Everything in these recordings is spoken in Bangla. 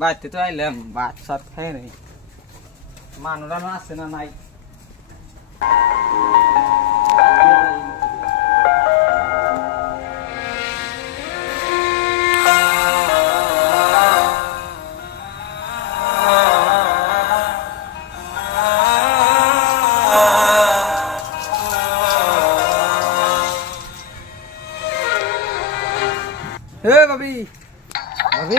বাড়িতে তো আইলাম, ভাত সাত খাই নাই, মানুষ আছে না নাই। হে ভাবি, ভাবি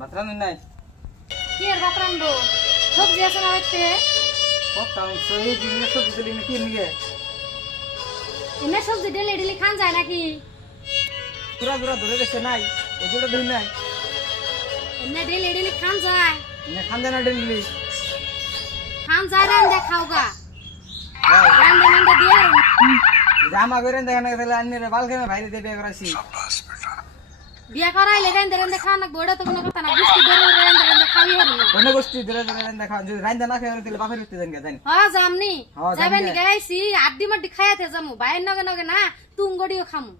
বাতরান নাই কি আর বাতরান দো সবজি আছে না হচ্ছে কত সহি দিনে সবজি দিলি নাকি নিয়ে এমনি সবজি ডেলি ডেলি খান যায় নাকি পুরা পুরা ধরে গেছে নাই এগুলো ধরে নাই এমনি ডেলি ডেলি খান যায় এনে খান দেনা ডেলি খান যায় রান দেখাও গা রান দেনা দিয়ে জামা করে দেখেন তাহলে আন্নের বাল খেয়ে ভাইরে দিয়ে বিয়ে করাছি বিয়া করাইলে রান দেনা দেখা না গোড়া তো কোনো কথা না গুষ্টি ধরে রান দেনা খাওয়াই হবে না কোন গোষ্ঠী ধরে ধরে দেখা যদি রাইন্দা না খেয়ে তাহলে বাপের উঠতে দেন জানি হ্যাঁ জামনি যাবেন গাইছি আড্ডি মাড্ডি খাইতে যামু বাইর নগে নগে না তুঙ্গড়িও খামু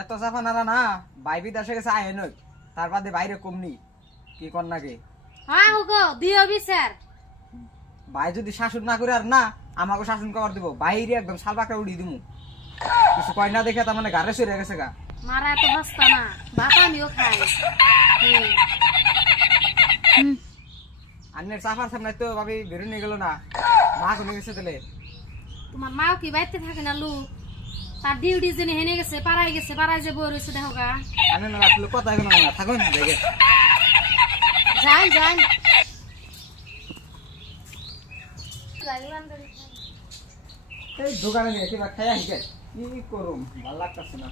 এত সাফা নারা না ভাই বিদেশে গেছে আয় নই তার বাদে বাইরে কমনি কি কর নাকি হ্যাঁ হুগো দিও বিচার ভাই যদি শাসন না করে আর না আমাকে শাসন করার দিব বাইরে একদম শালবাকটা উড়িয়ে দিমু কিছু কয় না দেখে তার মানে গাড়ে সরে গেছে গা মারা এত হস্তা না ভাত আমিও খাই আন্নের সাফার সামনে তো ভাবি বেরোনে গেল না মা কোনে গেছে তাহলে তোমার মাও কি বাইতে থাকে না লোক তার ডিউটি জেনে হেনে গেছে পাড়ায় যে বই রয়েছে দেখো গা আমি না আসলে কথা এখন না থাকো না দেখে যাই এই দোকানে নিয়ে কিবা খাই আসবে কি করুম ভাল লাগতেছে না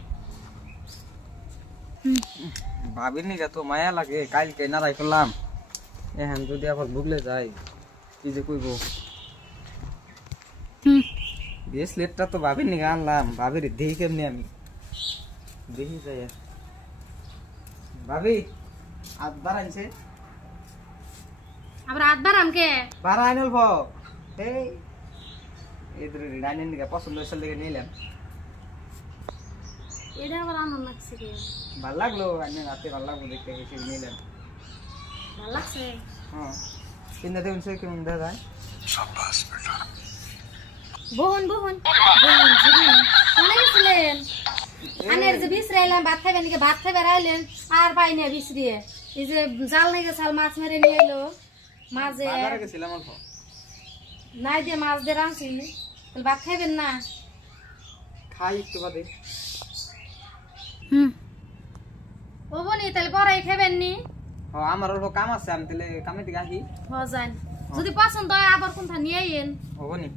ভাবির নিকা তো মায়া লাগে কালকে নারাই করলাম এখন যদি আবার ভুগলে যাই কি যে কইব ব্রেসলেটটা তো ভাবির নিকা আনলাম ভাবির দেখি কেমনি আমি দেখি যাই ভাবি আজ বাড়াইছে আবার আধবার আমকে বাড়া আনল ভ এই এদের রাইনের নিকা পছন্দ হয়েছিল দেখে নিলাম এটা আবার আনন্দ লাগছে কি ভাল লাগলো আইনে রাতে ভাল লাগলো দেখতে এসে নিলাম ভালো লাগছে হ্যাঁ কিনে দেবেন সে কেমন দেখা যায় বোহন কোনে গেছিলেন আনের যে বিছরাইলাম ভাত খাইবেন নাকি ভাত খাইবে রাইলেন আর পাই না বিছরিয়ে এই যে জাল নাই গেছাল মাছ মেরে নিয়ে এলো মাঝে বাজারে গেছিলাম অল্প নাই দিয়ে মাছ দিয়ে রাঁধছি তাহলে ভাত খাইবেন না খাই একটু বাদে ও বনি তাহলে পরে খাইবেন নি ও আমার অল্প কাম আছে আমি তাহলে কামে দিকে আসি যান যদি পছন্দ হয় আবার কোনটা নিয়ে আইন হবনি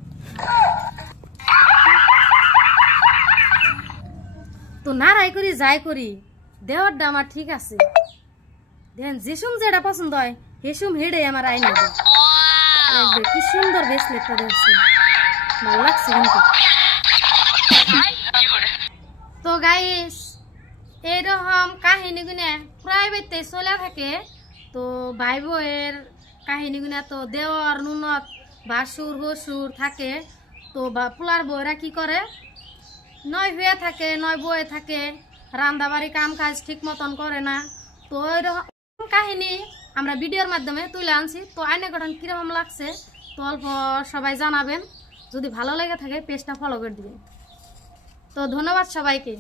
তো নারাই করি যাই করি দেওয়ারটা আমার ঠিক আছে দেখেন যেসুম যেটা পছন্দ হয় হেসুম হেডে আমার আইনে দেয় কি সুন্দর ব্রেসলেটটা দেখছি ভালো লাগছে কিন্তু তো গাইস এইরকম কাহিনীগুলো প্রাইভেটে চলে থাকে তো ভাই বউয়ের কাহিনীগুলো তো দেওয়ার নুনত বাসুর হসুর থাকে তো পোলার বউরা কি করে নয় হয়ে থাকে নয় বয়ে থাকে রান্দাবাড়ি কাম কাজ ঠিক মতন করে না তো এরকম কাহিনী আমরা ভিডিওর মাধ্যমে তুলে আনছি তো আইনে গঠন কিরকম লাগছে তো অল্প সবাই জানাবেন যদি ভালো লেগে থাকে পেজটা ফলো করে দিবেন তো ধন্যবাদ সবাইকে।